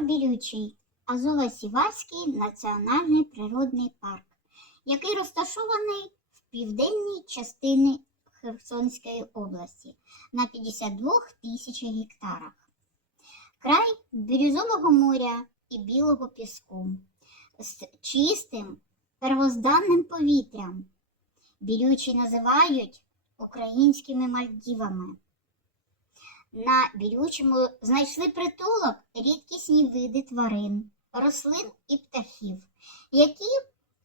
Бірючий Азово-Сіваський національний природний парк, який розташований в південній частині Херсонської області на 52 тисячах гектарах. Край бірюзового моря і білого піску з чистим первозданним повітрям. Бірючий називають українськими Мальдівами. На Бірючому знайшли притулок рідкісні види тварин, рослин і птахів, які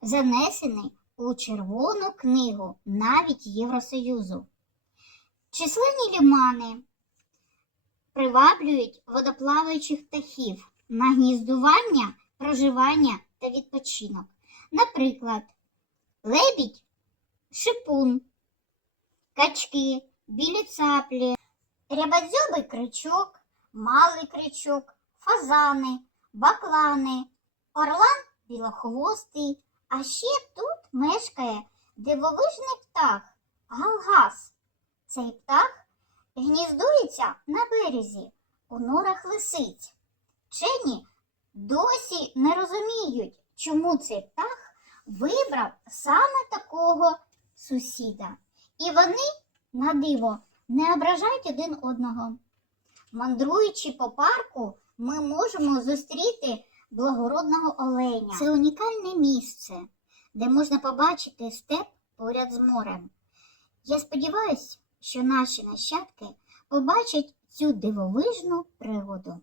занесені у Червону книгу навіть Євросоюзу. Численні лімани приваблюють водоплаваючих птахів на гніздування, проживання та відпочинок. Наприклад, лебідь, шипун, качки, білі цаплі, рябодзьобий крючок, малий крючок, фазани, баклани, орлан білохвостий, а ще тут мешкає дивовижний птах галгас. Цей птах гніздується на березі у норах лисиць. Вчені досі не розуміють, чому цей птах вибрав саме такого сусіда. І вони, на диво, не ображають один одного. Мандруючи по парку, ми можемо зустріти благородного оленя. Це унікальне місце, де можна побачити степ поряд з морем. Я сподіваюся, що наші нащадки побачать цю дивовижну пригоду.